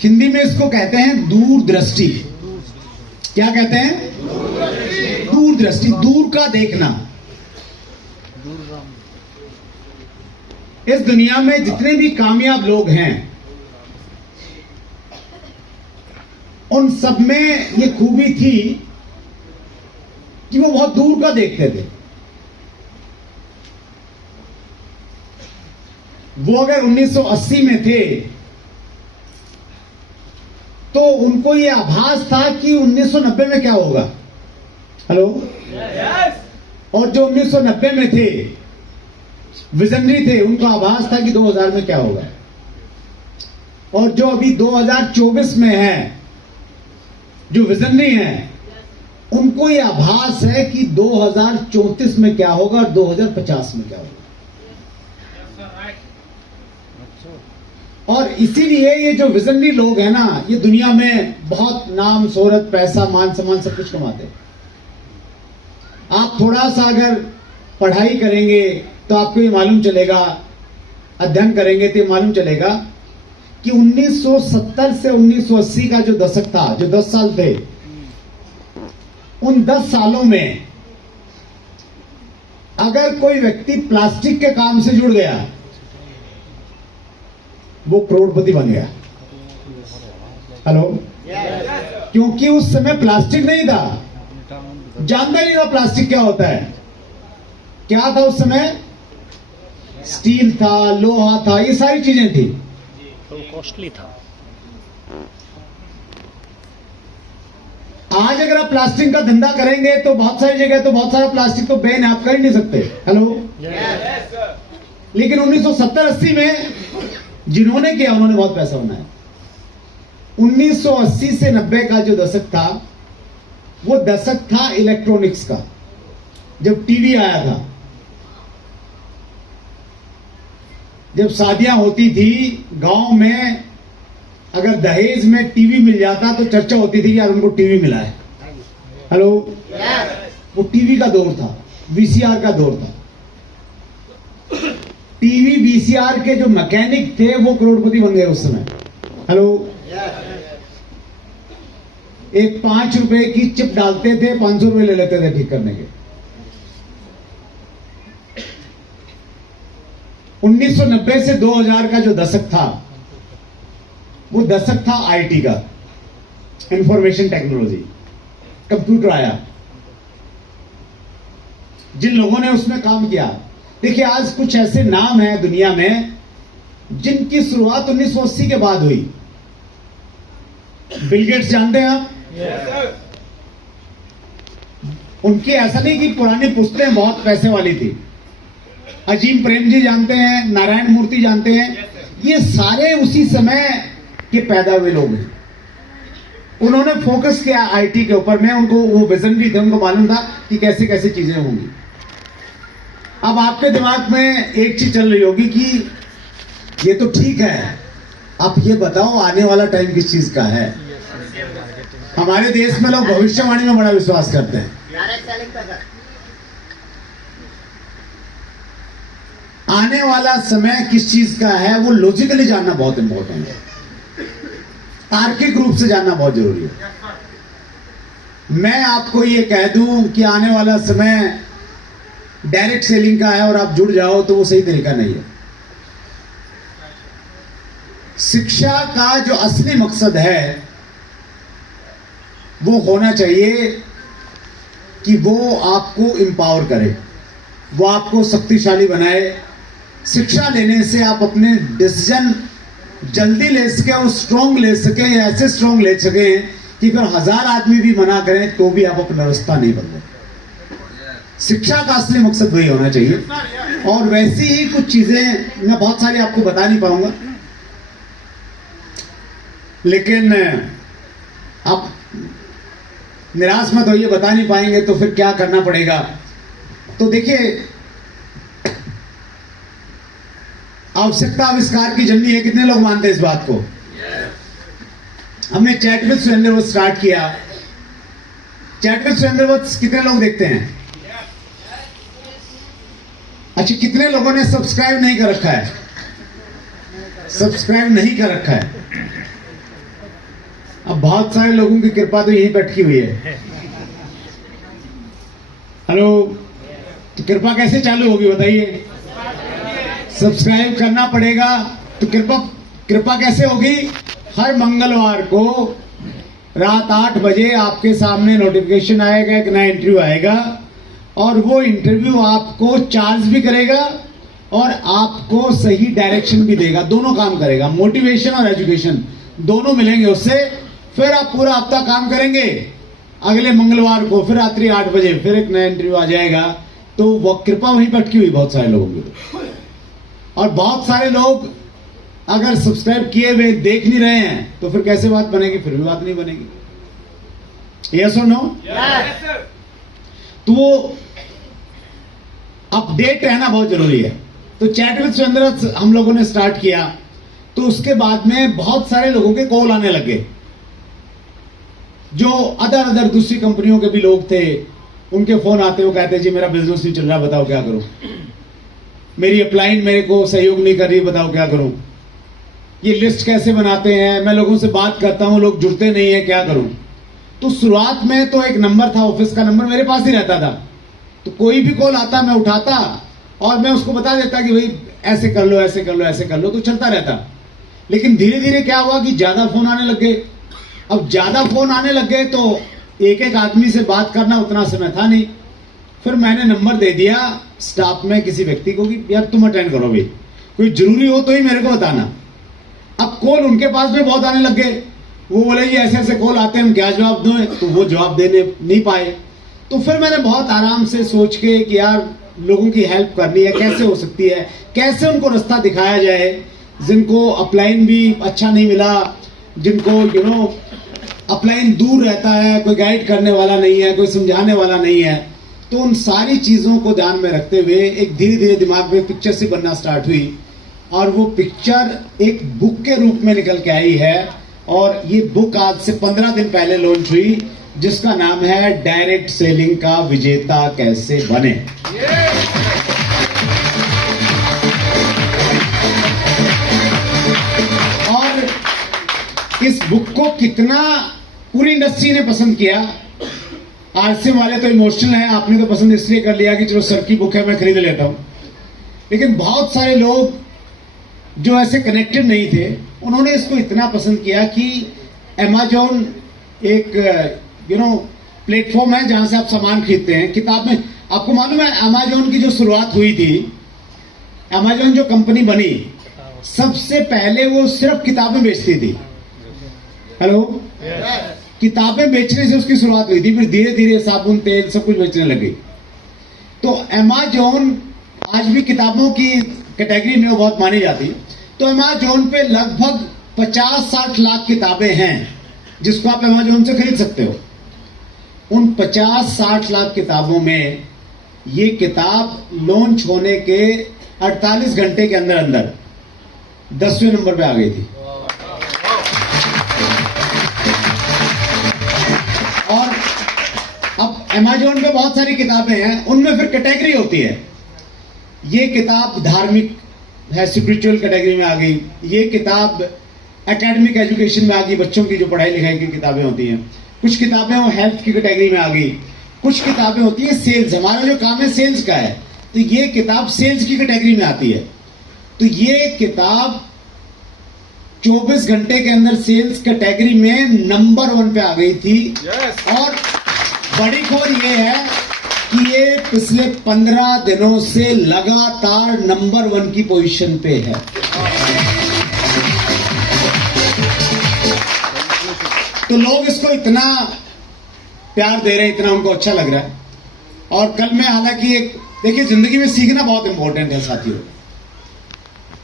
हिंदी में इसको कहते हैं दूरदृष्टि। क्या कहते हैं? दूरदृष्टि, दूर का देखना। इस दुनिया में जितने भी कामयाब लोग हैं उन सब में ये खूबी थी कि वो बहुत दूर का देखते थे। वो अगर 1980 में थे तो उनको ये आभास था कि 1990 में क्या होगा। हेलो, और जो 1990 में थे, विजनरी थे, उनको आभास था कि 2000 में क्या होगा। और जो अभी 2024 में है, जो विजनरी हैं, उनको ये आभास है कि 2034 में क्या होगा और 2050 में क्या होगा। और इसीलिए ये जो विजनरी लोग हैं ना, ये दुनिया में बहुत नाम, शोहरत, पैसा, मान सम्मान सब कुछ कमाते हैं। आप थोड़ा सा अगर पढ़ाई करेंगे तो आपको ये मालूम चलेगा, अध्ययन करेंगे तो ये मालूम चलेगा कि 1970 से 1980 का जो दशक था, जो 10 साल थे, उन 10 सालों में अगर कोई व्यक्ति प्लास्टिक के काम से जुड़ गया, वो करोड़पति बन गया। हेलो, क्योंकि उस समय प्लास्टिक नहीं था, जानता नहीं था प्लास्टिक क्या होता है। क्या था उस समय? स्टील था, लोहा था, ये सारी चीजें थी। तो कॉस्टली था। आज अगर आप प्लास्टिक का धंधा करेंगे तो बहुत सारी जगह तो बहुत सारा प्लास्टिक तो बैन आप कर ही नहीं सकते। हेलो, लेकिन 1970-80 में जिन्होंने किया उन्होंने बहुत पैसा बनाया। 1980 से 90 का जो दशक था, वो दशक था इलेक्ट्रॉनिक्स का, जब टीवी आया था, जब शादियां होती थी गांव में, अगर दहेज में टीवी मिल जाता तो चर्चा होती थी कि यार उनको टीवी मिला है। हेलो, वो टीवी का दौर था, वीसीआर का दौर था। टीवी वीसीआर के जो मैकेनिक थे वो करोड़पति बन गए उस समय। हेलो, एक 5 रुपए की चिप डालते थे, 500 रुपए ले लेते थे ठीक करने के। 1990 से 2000 का जो दशक था, वो दशक था आईटी का, इंफॉर्मेशन टेक्नोलॉजी। कंप्यूटर आया, जिन लोगों ने उसमें काम किया, देखिए आज कुछ ऐसे नाम हैं दुनिया में जिनकी शुरुआत 1980 के बाद हुई। बिल गेट्स जानते हैं आप? उनकी ऐसा नहीं कि पुरानी पुस्तकें बहुत पैसे वाली थी। अजीम प्रेम जी जानते हैं, नारायण मूर्ति जानते हैं, ये सारे उसी समय के पैदा हुए लोग हैं। उन्होंने फोकस किया आईटी के ऊपर में, उनको वो विजनरी थे, उनको मालूम था कि कैसे कैसे चीजें होंगी। अब आपके दिमाग में एक चीज चल रही होगी कि ये तो ठीक है, आप ये बताओ आने वाला टाइम किस चीज का है। हमारे देश में लोग भविष्यवाणी में बड़ा विश्वास करते हैं। आने वाला समय किस चीज का है वो लॉजिकली जानना बहुत इंपॉर्टेंट है, तार्किक रूप से जानना बहुत जरूरी है। मैं आपको ये कह दूं कि आने वाला समय डायरेक्ट सेलिंग का है और आप जुड़ जाओ तो वो सही तरीका नहीं है। शिक्षा का जो असली मकसद है वो होना चाहिए कि वो आपको एम्पावर करे, वो आपको शक्तिशाली बनाए। शिक्षा लेने से आप अपने डिसीजन जल्दी ले सके और स्ट्रॉन्ग ले सके, या ऐसे स्ट्रॉन्ग ले सके कि फिर 1000 आदमी भी मना करें तो भी आप अपना रास्ता नहीं बदले। शिक्षा का असली मकसद वही होना चाहिए। और वैसी ही कुछ चीजें मैं बहुत सारी आपको बता नहीं पाऊंगा, लेकिन आप निराश मत होइए, बता नहीं पाएंगे तो फिर क्या करना पड़ेगा। तो देखिए, आवश्यकता आविष्कार की जननी है, कितने लोग मानते हैं इस बात को? हमने चैट विद सुरेंद्र स्टार्ट किया। चैट विद सुरेंद्र कितने लोग देखते हैं? अच्छा, कितने लोगों ने सब्सक्राइब नहीं कर रखा है? सब्सक्राइब नहीं कर रखा है। अब बहुत सारे लोगों की कृपा तो यहीं पे अटकी हुई है। हेलो, तो कृपा कैसे चालू होगी बताइए? सब्सक्राइब करना पड़ेगा। तो कृपा कैसे होगी? हर मंगलवार को रात 8 बजे आपके सामने नोटिफिकेशन आएगा, एक नया इंटरव्यू आएगा और वो इंटरव्यू आपको चार्ज भी करेगा और आपको सही डायरेक्शन भी देगा। दोनों काम करेगा, मोटिवेशन और एजुकेशन दोनों मिलेंगे उससे। फिर आप पूरा हफ्ता काम करेंगे, अगले मंगलवार को फिर रात्रि 8 बजे फिर एक नया इंटरव्यू आ जाएगा। तो वो कृपा वहीं पर अटकी हुई बहुत सारे लोगों की। और बहुत सारे लोग अगर सब्सक्राइब किए हुए देख नहीं रहे हैं तो फिर कैसे बात बनेगी? फिर भी बात नहीं बनेगी। यस और नो? तो वो अपडेट रहना बहुत जरूरी है। तो चैट विद सुरेंद्र हम लोगों ने स्टार्ट किया, तो उसके बाद में बहुत सारे लोगों के कॉल आने लगे जो अदर दूसरी कंपनियों के भी लोग थे। उनके फोन आते, वो कहते जी मेरा बिजनेस नहीं चल रहा, बताओ क्या करूं, मेरी अपलाइन मेरे को सहयोग नहीं कर रही, बताओ क्या करूं, ये लिस्ट कैसे बनाते हैं, मैं लोगों से बात करता हूं लोग जुड़ते नहीं है, क्या करूं। तो शुरुआत में तो एक नंबर था, ऑफिस का नंबर मेरे पास ही रहता था। तो कोई भी कॉल आता मैं उठाता और मैं उसको बता देता कि भाई ऐसे कर लो, ऐसे कर लो, ऐसे कर लो, तो चलता रहता। लेकिन धीरे धीरे क्या हुआ कि ज्यादा फोन आने लग गए। अब ज्यादा फोन आने लग गए तो एक एक आदमी से बात करना उतना समय था नहीं। फिर मैंने नंबर दे दिया स्टाफ में किसी व्यक्ति को कि यार तुम अटेंड करो, भाई कोई जरूरी हो तो ही मेरे को बताना। अब कॉल उनके पास में बहुत आने लग गए। वो बोले जी ऐसे ऐसे कॉल आते हैं, हम क्या जवाब दें? तो वो जवाब देने नहीं पाए। तो फिर मैंने बहुत आराम से सोच के कि यार लोगों की हेल्प करनी है, कैसे हो सकती है, कैसे उनको रास्ता दिखाया जाए, जिनको अपलाइन भी अच्छा नहीं मिला, जिनको अपलाइन दूर रहता है, कोई गाइड करने वाला नहीं है, कोई समझाने वाला नहीं है। तो उन सारी चीजों को ध्यान में रखते हुए एक धीरे धीरे दिमाग में पिक्चर से बनना स्टार्ट हुई और वो पिक्चर एक बुक के रूप में निकल के आई है। और ये बुक आज से 15 दिन पहले लॉन्च हुई, जिसका नाम है डायरेक्ट सेलिंग का विजेता कैसे बने। और इस बुक को कितना पूरी इंडस्ट्री ने पसंद किया। आरसीएम वाले तो इमोशनल है, आपने तो पसंद इसलिए कर लिया कि चलो सर की बुक है मैं खरीद लेता हूं। लेकिन बहुत सारे लोग जो ऐसे कनेक्टेड नहीं थे, उन्होंने इसको इतना पसंद किया कि अमेज़न एक प्लेटफॉर्म है जहां से आप सामान खरीदते हैं। किताब में आपको मालूम है अमेज़न की जो शुरुआत हुई थी, अमेज़न जो कंपनी बनी, सबसे पहले वो सिर्फ किताबें बेचती थी। हेलो, किताबें बेचने से उसकी शुरुआत हुई थी, फिर धीरे धीरे साबुन तेल सब कुछ बेचने लगी। तो अमेज़न आज भी किताबों की कैटेगरी में वो बहुत मानी जाती है। तो अमेज़न पे लगभग 50-60 लाख किताबें हैं जिसको आप अमेज़न से खरीद सकते हो। उन 50-60 लाख किताबों में ये किताब लॉन्च होने के 48 घंटे के अंदर अंदर 10वें नंबर पे आ गई थी। और अब अमेज़न पे बहुत सारी किताबें हैं, उनमें फिर कैटेगरी होती है। ये किताब धार्मिक है, स्पिरिचुअल कैटेगरी में आ गई। ये किताब एकेडमिक एजुकेशन में आ गई, बच्चों की जो पढ़ाई लिखाई की किताबें होती हैं। कुछ किताबें वो हेल्थ की कैटेगरी में आ गई। कुछ किताबें होती है सेल्स, हमारा जो काम है सेल्स का है, तो ये किताब सेल्स की कैटेगरी में आती है। तो ये किताब 24 घंटे के अंदर सेल्स कैटेगरी में नंबर 1 पे आ गई थी। और बड़ी खबर ये है कि ये पिछले 15 दिनों से लगातार नंबर 1 की पोजीशन पे है। तो लोग इसको इतना प्यार दे रहे हैं, इतना उनको अच्छा लग रहा है। और कल में हालांकि एक देखिए, जिंदगी में सीखना बहुत इंपॉर्टेंट है साथियों।